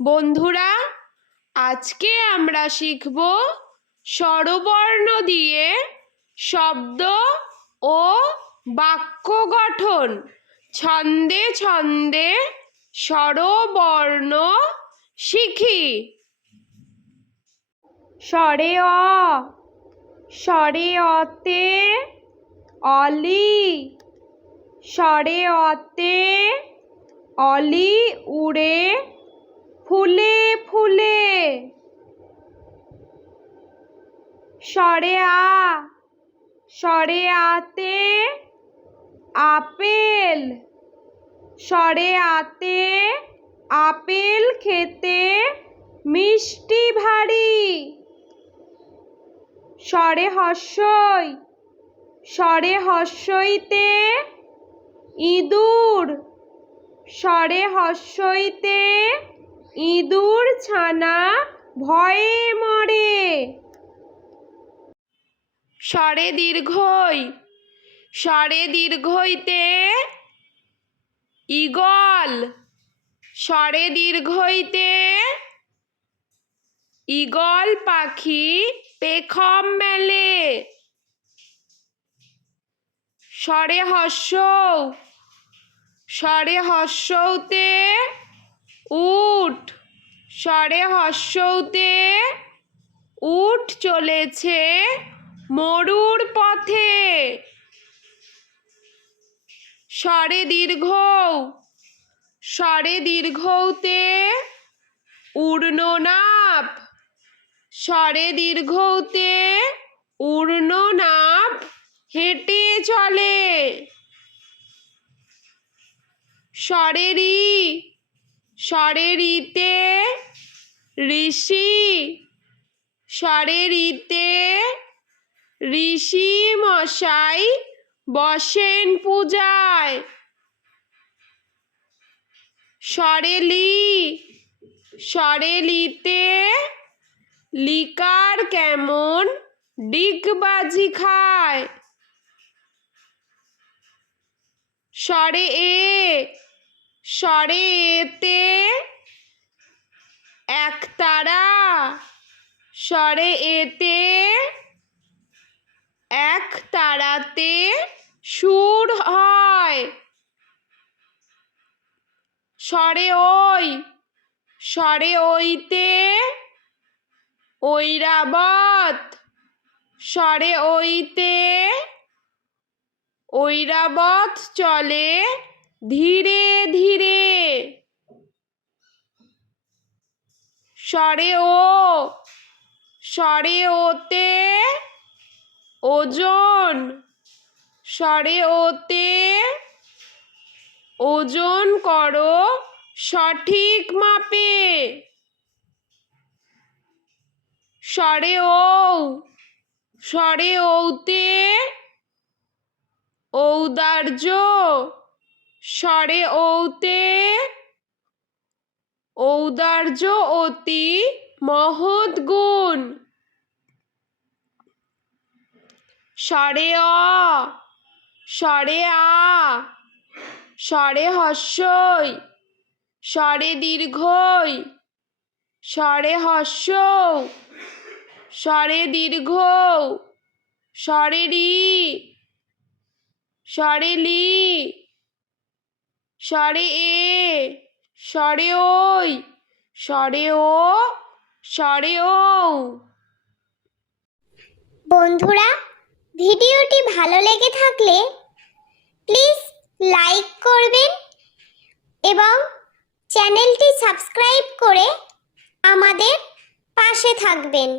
বন্ধুরা, আজকে আমরা শিখব স্বরবর্ণ দিয়ে শব্দ ও বাক্য গঠন। ছন্দে ছন্দে স্বরবর্ণ শিখি। স্বরে অ, স্বরে অতে অলি, স্বরে অতে অলি উড়ে ফুলে ফুলে। স্বরে আ, স্বরে আতে আপেল, স্বরে আতে আপেল খেতে মিষ্টি ভারী। স্বরে হর্ষই, স্বরে হর্ষইতে ইঁদুর, স্বরে হর্ষইতে ইঁদুর ছানা ভয়ে মরে। স্বরে দীর্ঘই, স্বরে দীর্ঘইতে ঈগল, স্বরে দীর্ঘইতে ঈগল পাখি পেখম মেলে। স্বরে হর্ষৌ, স্বরে হর্ষৌতে উট, স্বরে হর্ষৌতে উট চলেছে মরুর পথে। স্বরে দীর্ঘৌ, স্বরে দীর্ঘৌতে ঊর্ধ্বনাভ, স্বরে দীর্ঘৌতে ঊর্ধ্বনাভ হেঁটে চলে। স্বরে ঋ, স্বরে ঋতে ঋষি, স্বরে ঋতে ঋষি মশাই বসেন পূজায়। স্বরে লি, স্বরে লিতে লিকার কেমন ডিগবাজি খায়। স্বরে এ, স্বরে এতে একতারা, স্বরে এতে একতারাতে সুর হয়। স্বরে ওই, স্বরে ওইতে ঐরাবত, স্বরে ওইতে ঐরাবত চলে ধীরে ধীরে। স্বরে ও, স্বরে ওতে ওজন, স্বরে ওতে ওজন করো সঠিক মাপে। স্বরে ঔ, স্বরে ঔতে ঔদার্য, স্বরে ঔতে ঔদার্য অতি মহৎ গুণ। স্বরে অ, স্বরে আ, স্বরে হর্ষই, স্বরে দীর্ঘই, স্বরে হর্ষৌ, স্বরে দীর্ঘৌ, স্বরে রি, স্বরে লি, স্বরে এ, স্বরে ওই, স্বরে ও, স্বরে ঔ। বন্ধুরা, ভিডিওটি ভালো লেগে থাকলে প্লিজ লাইক করবেন এবং চ্যানেলটি সাবস্ক্রাইব করে আমাদের পাশে থাকবেন।